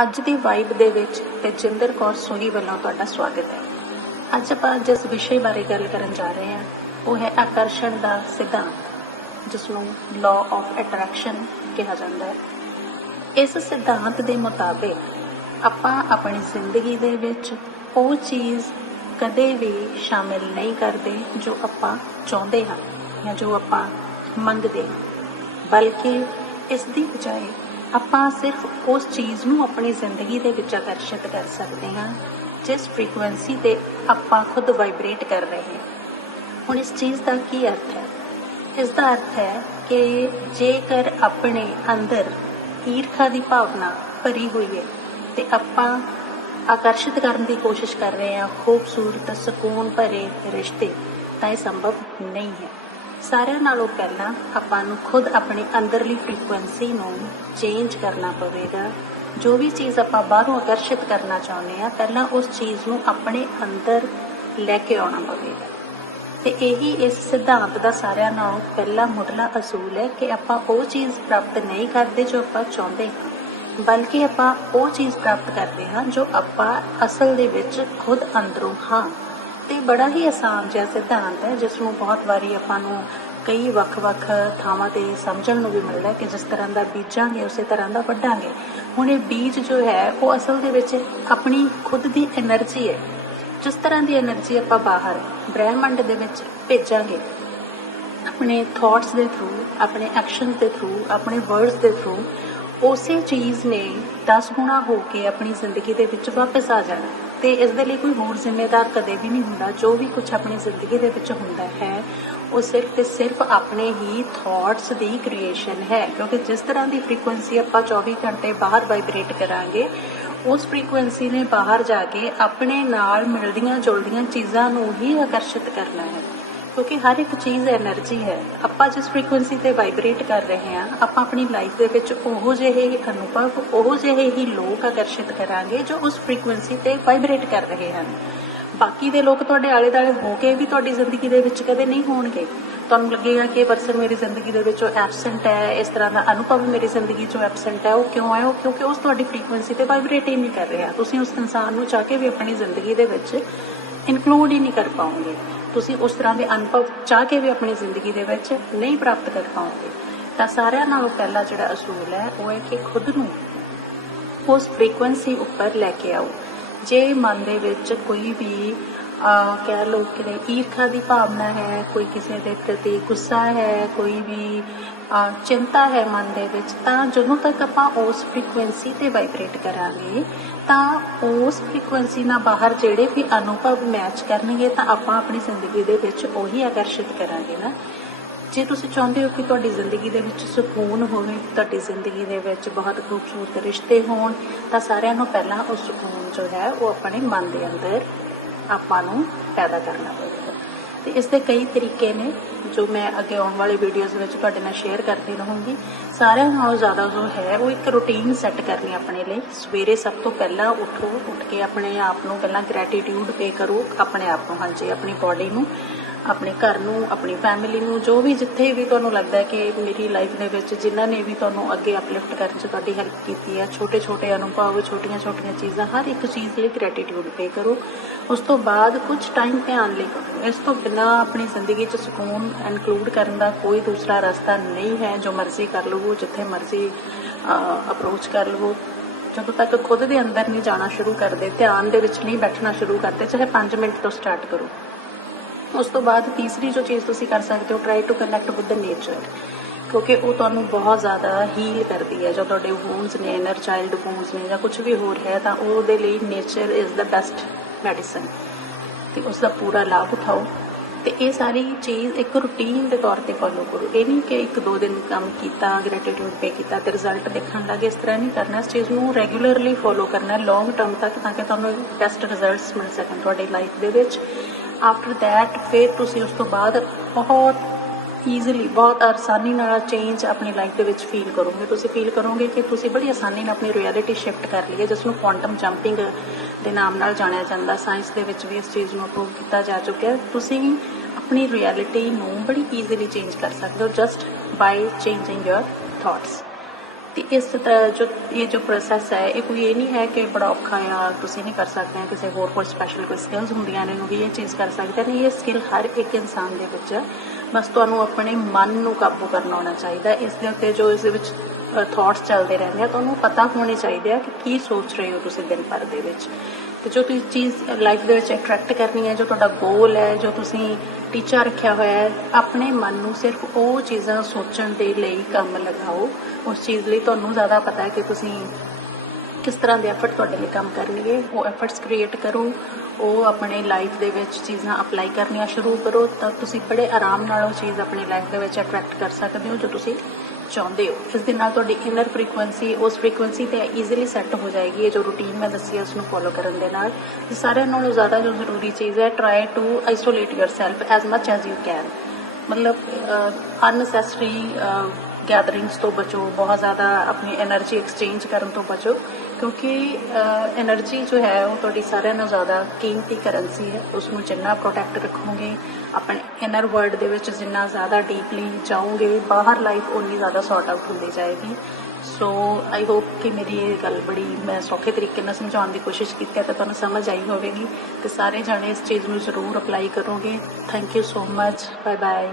ਅੱਜ ਦੀ ਵਾਈਬ ਦੇ ਵਿੱਚ ਤੇਜਿੰਦਰ ਕੌਰ ਸੋਹੀ ਵੱਲੋਂ ਤੁਹਾਡਾ ਸਵਾਗਤ ਹੈ। ਅੱਜ ਆਪਾਂ ਜਿਸ ਵਿਸ਼ੇ ਬਾਰੇ ਗੱਲ ਕਰਨ ਜਾ ਰਹੇ ਹਾਂ, ਉਹ ਹੈ ਆਕਰਸ਼ਣ ਦਾ ਸਿਧਾਂਤ, ਜਿਸ ਨੂੰ ਲਾਅ ਆਫ ਅਟਰੈਕਸ਼ਨ ਕਿਹਾ ਜਾਂਦਾ ਹੈ। ਇਸ ਸਿਧਾਂਤ ਦੇ ਮੁਤਾਬਿਕ ਆਪਾਂ ਆਪਣੀ ਜ਼ਿੰਦਗੀ ਦੇ ਵਿੱਚ ਉਹ ਚੀਜ਼ ਕਦੇ ਵੀ ਸ਼ਾਮਿਲ ਨਹੀਂ ਕਰਦੇ ਜੋ ਆਪਾਂ ਚਾਹੁੰਦੇ ਹਾਂ ਜਾਂ ਜੋ ਆਪਾਂ ਮੰਗਦੇ ਹਾਂ। ਬਲਕਿ ਇਸ ਦੀ ਬਜਾਏ ਆਪਾਂ ਸਿਰਫ ਉਸ ਚੀਜ਼ ਨੂੰ ਆਪਣੀ ਜ਼ਿੰਦਗੀ ਦੇ ਵਿੱਚ ਆਕਰਸ਼ਿਤ ਕਰ ਸਕਦੇ ਹਾਂ, ਜਿਸ ਫ੍ਰੀਕੁਐਂਸੀ ਤੇ ਆਪਾਂ ਖੁਦ ਵਾਈਬ੍ਰੇਟ ਕਰ ਰਹੇ ਹਾਂ। ਹੁਣ ਇਸ ਚੀਜ਼ ਦਾ ਕੀ ਅਰਥ ਹੈ? ਇਸ ਦਾ ਅਰਥ ਹੈ ਕਿ ਜੇਕਰ ਆਪਣੇ ਅੰਦਰ ਈਰਖਾ ਦੀ ਭਾਵਨਾ ਭਰੀ ਹੋਈ ਹੈ ਤੇ ਆਪਾਂ ਆਕਰਸ਼ਿਤ ਕਰਨ ਦੀ ਕੋਸ਼ਿਸ਼ ਕਰ ਰਹੇ ਹਾਂ ਖੂਬਸੂਰਤ, ਸਕੂਨ ਭਰੇ ਰਿਸ਼ਤੇ, ਤਾਂ ਇਹ ਸੰਭਵ ਨਹੀਂ ਹੈ। ਸਾਰਿਆਂ ਨਾਲੋਂ ਪਹਿਲਾਂ ਆਪਾਂ ਨੂੰ ਖੁਦ ਆਪਣੀ ਅੰਦਰਲੀ ਫ੍ਰੀਕੁਐਂਸੀ ਨੂੰ ਚੇਂਜ ਕਰਨਾ ਪਵੇਗਾ। ਜੋ ਵੀ ਚੀਜ਼ ਆਪਾਂ ਬਾਹਰੋਂ ਆਕਰਸ਼ਿਤ ਕਰਨਾ ਚਾਹੁੰਦੇ ਆ ਪਹਿਲਾਂ ਉਸ ਚੀਜ਼ ਨੂੰ ਆਪਣੇ ਅੰਦਰ ਲੈ ਕੇ ਆਉਣਾ ਪਵੇਗਾ। ਤੇ ਇਹੀ ਇਸ ਸਿਧਾਂਤ ਦਾ ਸਾਰਿਆਂ ਨਾਲੋਂ ਪਹਿਲਾ ਮੁੱਢਲਾ ਅਸੂਲ ਹੈ ਕਿ ਆਪਾਂ ਉਹ ਚੀਜ਼ ਪ੍ਰਾਪਤ ਨਹੀਂ ਕਰਦੇ ਜੋ ਆਪਾਂ ਚਾਹੁੰਦੇ ਹਾਂ, ਬਲਕਿ ਆਪਾਂ ਉਹ ਚੀਜ਼ ਪ੍ਰਾਪਤ ਕਰਦੇ ਹਾਂ ਜੋ ਆਪਾਂ ਅਸਲ ਦੇ ਵਿੱਚ ਖੁਦ ਅੰਦਰੋਂ ਹਾਂ। ਤੇ ਬੜਾ ਹੀ ਆਸਾਨ ਜਿਹਾ ਸਿਧਾਂਤ ਹੈ ਜਿਸ ਨੂੰ ਬਹੁਤ ਵਾਰੀ ਆਪਾਂ ਨੂੰ ਕਈ ਵੱਖ-ਵੱਖ ਥਾਵਾਂ ਤੇ ਸਮਝਣ ਨੂੰ ਵੀ ਮਿਲਦਾ ਕਿ ਜਿਸ ਤਰ੍ਹਾਂ ਦਾ ਬੀਜਾਂਗੇ, ਉਸੇ ਤਰ੍ਹਾਂ ਦਾ ਵੱਢਾਂਗੇ। ਹੁਣ ਇਹ ਬੀਜ ਜੋ ਹੈ, ਉਹ ਅਸਲ ਦੇ ਵਿੱਚ ਆਪਣੀ ਖੁਦ ਦੀ એનર્ਜੀ ਹੈ। ਜਿਸ ਤਰ੍ਹਾਂ ਦੀ એનર્ਜੀ ਆਪਾਂ ਬਾਹਰ ਬ੍ਰਹਿਮੰਡ ਦੇ ਵਿੱਚ ਭੇਜਾਂਗੇ, ਆਪਣੇ ਥਾਟਸ ਦੇ ਥਰੂ ਆਪਣੇ ਐਕਸ਼ਨਸ ਦੇ ਥਰੂ ਆਪਣੇ ਵਰਡਸ ਦੇ ਥਰੂ ਉਸੇ ਚੀਜ਼ ਨੇ 10 ਗੁਣਾ ਹੋ ਕੇ ਆਪਣੀ ਜ਼ਿੰਦਗੀ ਦੇ ਵਿੱਚ ਵਾਪਸ ਆ ਜਾਣਾ। ਤੇ ਇਸ ਦੇ ਲਈ ਕੋਈ ਹੋਰ ਜ਼ਿੰਮੇਦਾਰ ਕਦੇ ਵੀ ਨਹੀਂ ਹੁੰਦਾ। ਜੋ ਵੀ ਕੁਝ ਆਪਣੀ ਜ਼ਿੰਦਗੀ ਦੇ ਵਿੱਚ ਹੁੰਦਾ ਹੈ, ਉਹ ਸਿਰਫ ਤੇ ਸਿਰਫ ਆਪਣੇ ਹੀ ਥਾਟਸ ਦੀ ਕ੍ਰੀਏਸ਼ਨ ਹੈ। ਕਿਉਂਕਿ ਜਿਸ ਤਰ੍ਹਾਂ ਦੀ ਫ੍ਰੀਕੁਐਂਸੀ ਆਪਾਂ 24 ਘੰਟੇ ਬਾਹਰ ਵਾਈਬ੍ਰੇਟ ਕਰਾਂਗੇ, ਉਸ ਫ੍ਰੀਕੁਐਂਸੀ ਨੇ ਬਾਹਰ ਜਾ ਕੇ ਆਪਣੇ ਨਾਲ ਮਿਲਦੀਆਂ ਜੁਲਦੀਆਂ ਚੀਜ਼ਾਂ ਨੂੰ ਹੀ ਆਕਰਸ਼ਿਤ ਕਰਨਾ ਹੈ। ਕਿਉਂਕਿ ਹਰ ਇੱਕ ਚੀਜ਼ એનર્ਜੀ ਹੈ। ਆਪਾਂ ਜਿਸ ਫ੍ਰੀਕੁਐਂਸੀ ਤੇ ਵਾਈਬ੍ਰੇਟ ਕਰ ਰਹੇ ਹਾਂ, ਆਪਾਂ ਆਪਣੀ ਲਾਈਫ ਦੇ ਵਿੱਚ ਉਹੋ ਜਿਹੇ ਹੀ ਅਨੁਭਵ, ਉਹੋ ਜਿਹੇ ਹੀ ਲੋਕ ਆਕਰਸ਼ਿਤ ਕਰਾਂਗੇ ਜੋ ਉਸ ਫ੍ਰੀਕੁਐਂਸੀ ਤੇ ਵਾਈਬ੍ਰੇਟ ਕਰ ਰਹੇ ਹਨ। ਬਾਕੀ ਦੇ ਲੋਕ ਤੁਹਾਡੇ ਆਲੇ ਦਾਲੇ ਹੋ ਕੇ ਵੀ ਤੁਹਾਡੀ ਜ਼ਿੰਦਗੀ ਦੇ ਵਿੱਚ ਕਦੇ ਨਹੀਂ ਹੋਣਗੇ। ਤੁਹਾਨੂੰ ਲੱਗੇਗਾ ਕਿ ਇਹ ਪਰਸਨ ਮੇਰੀ ਜ਼ਿੰਦਗੀ ਦੇ ਵਿੱਚੋਂ ਐਬਸੈਂਟ ਹੈ, ਇਸ ਤਰ੍ਹਾਂ ਦਾ ਅਨੁਭਵ ਮੇਰੀ ਜ਼ਿੰਦਗੀ ਚੋਂ ਐਬਸੈਂਟ ਹੈ, ਉਹ ਕਿਉਂ ਹੈ? ਉਹ ਕਿਉਂਕਿ ਉਸ ਤੁਹਾਡੀ ਫ੍ਰੀਕੁਐਂਸੀ ਤੇ ਵਾਈਬ੍ਰੇਟ ਹੀ ਨਹੀਂ ਕਰ ਰਿਹਾ। ਤੁਸੀਂ ਉਸ ਇਨਸਾਨ ਨੂੰ ਚਾਹ ਕੇ ਵੀ ਆਪਣੀ ਜ਼ਿੰਦਗੀ ਦੇ ਵਿੱਚ ਇਨਕਲੂਡ ਹੀ ਨਹੀਂ ਕਰ ਪਾਉਂਗੇ ਤੁਸੀਂ ਉਸ ਤਰ੍ਹਾਂ ਦੇ ਅਨੁਭਵ ਚਾਹ ਕੇ ਵੀ ਆਪਣੀ ਜ਼ਿੰਦਗੀ ਦੇ ਵਿੱਚ ਨਹੀਂ ਪ੍ਰਾਪਤ ਕਰ ਪਾਓਗੇ, ਤਾਂ ਸਾਰਿਆਂ ਨਾਲੋਂ ਪਹਿਲਾ ਜਿਹੜਾ ਅਸੂਲ ਹੈ, ਉਹ ਹੈ ਕਿ ਖੁਦ ਨੂੰ ਉਸ ਫ੍ਰੀਕੁਐਂਸੀ ਉੱਪਰ ਲੈ ਕੇ ਆਓ। ਜੇ ਮਨ ਦੇ ਵਿੱਚ ਕੋਈ ਵੀ ਕਹਿ ਲੋ ਕਿ ਈਰਖਾ ਦੀ ਭਾਵਨਾ ਹੈ, ਕੋਈ ਕਿਸੇ ਦੇ ਪ੍ਰਤੀ ਗੁੱਸਾ ਹੈ, ਕੋਈ ਵੀ ਚਿੰਤਾ ਹੈ ਮਨ ਦੇ ਵਿੱਚ, ਤਾਂ ਜਦੋਂ ਤੱਕ ਆਪਾਂ ਉਸ ਫ੍ਰੀਕੁਐਂਸੀ ਤੇ ਵਾਈਬ੍ਰੇਟ ਕਰਾਂਗੇ, ਤਾਂ ਉਸ ਫ੍ਰੀਕੁਐਂਸੀ ਨਾਲ ਬਾਹਰ ਜਿਹੜੇ ਵੀ ਅਨੁਭਵ ਮੈਚ ਕਰਨਗੇ, ਤਾਂ ਆਪਾਂ ਆਪਣੀ ਜ਼ਿੰਦਗੀ ਦੇ ਵਿੱਚ ਉਹੀ ਆਕਰਸ਼ਿਤ ਕਰਾਂਗੇ ਨਾ। ਜੇ ਤੁਸੀਂ ਚਾਹੁੰਦੇ ਹੋ ਕਿ ਤੁਹਾਡੀ ਜ਼ਿੰਦਗੀ ਦੇ ਵਿੱਚ ਸਕੂਨ ਹੋਵੇ, ਤੁਹਾਡੀ ਜ਼ਿੰਦਗੀ ਦੇ ਵਿੱਚ ਬਹੁਤ ਖੂਬਸੂਰਤ ਰਿਸ਼ਤੇ ਹੋਣ, ਤਾਂ ਸਾਰਿਆਂ ਨੂੰ ਪਹਿਲਾਂ ਉਹ ਸਕੂਨ ਜੋ ਹੈ, ਉਹ ਆਪਣੇ ਮਨ ਦੇ ਅੰਦਰ ਆਪਾਂ ਨੂੰ ਪੈਦਾ ਕਰਨਾ ਪਵੇਗਾ ਤੇ ਇਸ ਦੇ ਕਈ ਤਰੀਕੇ ਨੇ। ਜੋ ਮੈਂ ਅੱਗੇ ਆਉਣ ਵਾਲੇ ਵੀਡੀਓਜ਼ ਵਿੱਚ ਤੁਹਾਡੇ ਨਾਲ ਸ਼ੇਅਰ ਕਰਦੀ ਰਹੂੰਗੀ, ਸਾਰਿਆਂ ਨਾਲੋਂ ਜ਼ਿਆਦਾ ਜੋ ਹੈ, ਉਹ ਇੱਕ ਰੁਟੀਨ ਸੈੱਟ ਕਰਨੀ ਆਪਣੇ ਲਈ। ਸਵੇਰੇ ਸਭ ਤੋਂ ਪਹਿਲਾਂ ਉਠੋ, ਉੱਠ ਕੇ ਆਪਣੇ ਆਪ ਨੂੰ ਪਹਿਲਾਂ ਗ੍ਰੈਟੀਟਿਊਡ ਪੇ ਕਰੋ, ਆਪਣੇ ਆਪ ਨੂੰ, ਹਾਂਜੀ, ਆਪਣੀ ਬਾਡੀ ਨੂੰ, ਆਪਣੇ ਘਰ ਨੂੰ, ਆਪਣੀ ਫੈਮਿਲੀ ਨੂੰ, ਜੋ ਵੀ ਜਿੱਥੇ ਵੀ ਤੁਹਾਨੂੰ ਲੱਗਦਾ ਹੈ ਕਿ ਮੇਰੀ ਲਾਈਫ ਦੇ ਵਿੱਚ ਜਿਨ੍ਹਾਂ ਨੇ ਵੀ ਤੁਹਾਨੂੰ ਅੱਗੇ ਅਪਲਿਫਟ ਕਰਨ 'ਚ ਤੁਹਾਡੀ ਹੈਲਪ ਕੀਤੀ ਹੈ ਛੋਟੇ ਛੋਟੇ ਅਨੁਭਵ ਛੋਟੀਆਂ ਛੋਟੀਆਂ ਚੀਜ਼ਾਂ, ਹਰ ਇੱਕ ਚੀਜ਼ ਲਈ ਗ੍ਰੈਟੀਟਿਊਡ ਪੇ ਕਰੋ। ਉਸ ਤੋਂ ਬਾਅਦ ਕੁਝ ਟਾਈਮ ਧਿਆਨ ਲਈ ਕਰੋ। ਇਸ ਤੋਂ ਬਿਨਾਂ ਆਪਣੀ ਜ਼ਿੰਦਗੀ 'ਚ ਸਕੂਨ ਇਨਕਲੂਡ ਕਰਨ ਦਾ ਕੋਈ ਦੂਸਰਾ ਰਸਤਾ ਨਹੀਂ ਹੈ, ਜੋ ਮਰਜ਼ੀ ਕਰ ਲਵੋ, ਜਿੱਥੇ ਮਰਜ਼ੀ ਅਪਰੋਚ ਕਰ ਲਵੋ। ਜਦੋਂ ਤੱਕ ਖੁਦ ਦੇ ਅੰਦਰ ਨਹੀਂ ਜਾਣਾ ਸ਼ੁਰੂ ਕਰਦੇ, ਧਿਆਨ ਦੇ ਵਿੱਚ ਨਹੀਂ ਬੈਠਣਾ ਸ਼ੁਰੂ ਕਰਦੇ, ਚਾਹੇ 5 ਮਿੰਟ ਤੋਂ ਸਟਾਰਟ ਕਰੋ। ਉਸ ਤੋਂ ਬਾਅਦ ਤੀਸਰੀ ਜੋ ਚੀਜ਼ ਤੁਸੀਂ ਕਰ ਸਕਦੇ ਹੋ try to connect with the nature ਕਿਉਂਕਿ ਉਹ ਤੁਹਾਨੂੰ ਬਹੁਤ ਜ਼ਿਆਦਾ ਹੀਲ ਕਰਦੀ ਹੈ। ਜੋ ਤੁਹਾਡੇ ਵੂਨਸ ਨੇ ਇਨਰ ਚਾਈਲਡ ਵੂਨਸ ਨੇ ਜਾਂ ਕੁਝ ਵੀ ਹੋਰ ਹੈ, ਤਾਂ ਉਹਦੇ ਲਈ nature is the best medicine ਤੇ ਉਸ ਦਾ ਪੂਰਾ ਲਾਭ ਉਠਾਓ। ਤੇ ਇਹ ਸਾਰੀ ਚੀਜ਼ ਇੱਕ ਰੁਟੀਨ ਦੇ ਤੌਰ ਤੇ ਫੋਲੋ ਕਰੋ। ਇਹ ਨਹੀਂ ਕਿ ਇੱਕ ਦੋ ਦਿਨ ਕੰਮ ਕੀਤਾ ਗ੍ਰੈਟੀਟਿਊਡ ਪੇ ਕੀਤਾ ਤੇ ਰਿਜ਼ਲਟ ਦੇਖਣ ਲੱਗੇ ਇਸ ਤਰ੍ਹਾਂ ਨਹੀਂ ਕਰਨਾ। ਇਸ ਚੀਜ਼ ਨੂੰ ਰੈਗੂਲਰਲੀ ਫੋਲੋ ਕਰਨਾ ਲੌਂਗ ਟਰਮ ਤੱਕ, ਤਾਂ ਕਿ ਤੁਹਾਨੂੰ ਬੈਸਟ ਰਿਜ਼ਲਟਸ ਮਿਲ ਸਕਣ ਤੁਹਾਡੀ ਲਾਈਫ ਦੇ ਵਿੱਚ। ਆਫਟਰ ਥੈਟ ਫਿਰ ਤੁਸੀਂ ਉਸ ਤੋਂ ਬਾਅਦ ਬਹੁਤ ਈਜ਼ੀਲੀ ਬਹੁਤ ਆਸਾਨੀ ਨਾਲ ਚੇਂਜ ਆਪਣੀ ਲਾਈਫ ਦੇ ਵਿੱਚ ਫੀਲ ਕਰੋਗੇ। ਤੁਸੀਂ ਫੀਲ ਕਰੋਗੇ ਕਿ ਤੁਸੀਂ ਬੜੀ ਆਸਾਨੀ ਨਾਲ ਆਪਣੀ ਰਿਐਲਿਟੀ ਸ਼ਿਫਟ ਕਰ ਲਈ ਹੈ ਜਿਸ ਨੂੰ ਕੁਆਂਟਮ ਜੰਪਿੰਗ ਦੇ ਨਾਮ ਨਾਲ ਜਾਣਿਆ ਜਾਂਦਾ। ਸਾਇੰਸ ਦੇ ਵਿੱਚ ਵੀ ਇਸ ਚੀਜ਼ ਨੂੰ ਅਪਰੂਵ ਕੀਤਾ ਜਾ ਚੁੱਕਿਆ ਹੈ। ਤੁਸੀਂ ਆਪਣੀ ਰਿਐਲਿਟੀ ਨੂੰ ਬੜੀ ਈਜ਼ੀਲੀ ਚੇਂਜ ਕਰ ਸਕਦੇ ਹੋ just by changing your thoughts ਤੇ ਇਸ ਤਰ੍ਹਾਂ ਜੋ ਇਹ ਜੋ ਪ੍ਰੋਸੈਸ ਹੈ, ਇਹ ਕੋਈ ਇਹ ਨਹੀਂ ਹੈ ਕਿ ਬੜਾ ਔਖਾ ਆ, ਤੁਸੀਂ ਨਹੀਂ ਕਰ ਸਕਦੇ ਆ ਕਿਸੇ ਹੋਰ ਕੋਈ ਸਪੈਸ਼ਲ ਕੋਈ ਸਕਿੱਲਸ ਹੁੰਦੀਆਂ ਨੇ, ਉਹ ਵੀ ਇਹ ਚੀਜ਼ ਕਰ ਸਕਦੇ ਨੇ ਇਹ ਸਕਿੱਲ ਹਰ ਇੱਕ ਇਨਸਾਨ ਦੇ ਵਿੱਚ ਬਸ ਤੁਹਾਨੂੰ ਆਪਣੇ ਮਨ ਨੂੰ ਕਾਬੂ ਕਰਨਾ ਆਉਣਾ ਚਾਹੀਦਾ ਹੈ। ਇਸ ਦੇ ਉੱਤੇ ਜੋ ਇਸ ਦੇ ਵਿੱਚ ਥਾਟਸ ਚੱਲਦੇ ਰਹਿੰਦੇ ਆ, ਤੁਹਾਨੂੰ ਪਤਾ ਹੋਣੇ ਚਾਹੀਦੇ ਆ ਕਿ ਕੀ ਸੋਚ ਰਹੇ ਹੋ ਤੁਸੀਂ ਦਿਨ ਭਰ ਦੇ ਵਿੱਚ ਤੇ ਜੋ ਤੁਸੀਂ ਚੀਜ਼ ਲਾਈਫ ਦੇ ਵਿੱਚ ਅਟਰੈਕਟ ਕਰਨੀ ਹੈ, ਜੋ ਤੁਹਾਡਾ ਗੋਲ ਹੈ, ਜੋ ਤੁਸੀਂ ਟੀਚਾ ਰੱਖਿਆ ਹੋਇਆ ਹੈ, ਆਪਣੇ ਮਨ ਨੂੰ ਸਿਰਫ ਉਹ ਚੀਜ਼ਾਂ ਸੋਚਣ ਦੇ ਲਈ ਕੰਮ ਲਗਾਓ। ਉਸ ਚੀਜ਼ ਲਈ ਤੁਹਾਨੂੰ ਜ਼ਿਆਦਾ ਪਤਾ ਹੈ ਕਿ ਤੁਸੀਂ ਕਿਸ ਤਰ੍ਹਾਂ ਦੇ ਐਫਰਟ ਤੁਹਾਡੇ ਲਈ ਕੰਮ ਕਰਨਗੇ। ਉਹ ਐਫਰਟਸ ਕ੍ਰੀਏਟ ਕਰੋ, ਉਹ ਆਪਣੇ ਲਾਈਫ ਦੇ ਵਿੱਚ ਚੀਜ਼ਾਂ ਅਪਲਾਈ ਕਰਨੀਆਂ ਸ਼ੁਰੂ ਕਰੋ ਤਾਂ ਤੁਸੀਂ ਬੜੇ ਆਰਾਮ ਨਾਲ ਉਹ ਚੀਜ਼ ਆਪਣੀ ਲਾਈਫ ਦੇ ਵਿੱਚ ਅਟਰੈਕਟ ਕਰ ਸਕਦੇ ਹੋ ਜੋ ਤੁਸੀਂ ਚਾਹੁੰਦੇ ਹੋ? ਇਸ ਦੇ ਨਾਲ ਤੁਹਾਡੀ ਇਨਰ ਫ੍ਰੀਕੁਐਂਸੀ ਉਸ ਫ੍ਰੀਕੁਐਂਸੀ ਤੇ ਈਜ਼ੀਲੀ ਸੈੱਟ ਹੋ ਜਾਏਗੀ ਇਹ ਜੋ ਰੂਟੀਨ ਮੈਂ ਦੱਸੀ ਹੈ ਉਸ ਨੂੰ ਫੋਲੋ ਕਰਨ ਦੇ ਨਾਲ। ਸਾਰਿਆਂ ਨਾਲੋਂ ਜ਼ਿਆਦਾ ਜੋ ਜ਼ਰੂਰੀ ਚੀਜ਼ ਹੈ try to isolate yourself as much as you can ਮਤਲਬ ਅਨਨੈਸੈਸਰੀ ਗੈਦਰਿੰਗਸ ਤੋਂ ਬਚੋ, ਬਹੁਤ ਜ਼ਿਆਦਾ ਆਪਣੀ એનર્ਜੀ ਐਕਸਚੇਂਜ ਕਰਨ ਤੋਂ ਬਚੋ, ਕਿਉਂਕਿ એનર્ਜੀ ਜੋ ਹੈ ਉਹ ਤੁਹਾਡੀ ਸਾਰਿਆਂ ਨਾਲੋਂ ਜ਼ਿਆਦਾ ਕੀਮਤੀ ਕਰੰਸੀ ਹੈ। ਉਸ ਨੂੰ ਜਿੰਨਾ ਪ੍ਰੋਟੈਕਟ ਰੱਖੋਗੇ, ਆਪਣੇ ਇਨਰ ਵਰਲਡ ਦੇ ਵਿੱਚ ਜਿੰਨਾ ਜ਼ਿਆਦਾ ਡੀਪਲੀ ਜਾਓਗੇ, ਬਾਹਰ ਲਾਈਫ ਉਨੀ ਜ਼ਿਆਦਾ ਸੌਰਟ ਆਊਟ ਹੁੰਦੀ ਜਾਏਗੀ। ਸੋ ਆਈ ਹੋਪ ਕਿ ਮੇਰੀ ਇਹ ਗੱਲ ਬੜੀ, ਮੈਂ ਸੌਖੇ ਤਰੀਕੇ ਨਾਲ ਸਮਝਾਉਣ ਦੀ ਕੋਸ਼ਿਸ਼ ਕੀਤੀ ਹੈ ਤਾਂ ਤੁਹਾਨੂੰ ਸਮਝ ਆਈ ਹੋਵੇਗੀ। ਤੇ ਸਾਰੇ ਜਾਣੇ ਇਸ ਚੀਜ਼ ਨੂੰ ਜ਼ਰੂਰ ਅਪਲਾਈ ਕਰੋਗੇ। Thank you so much bye bye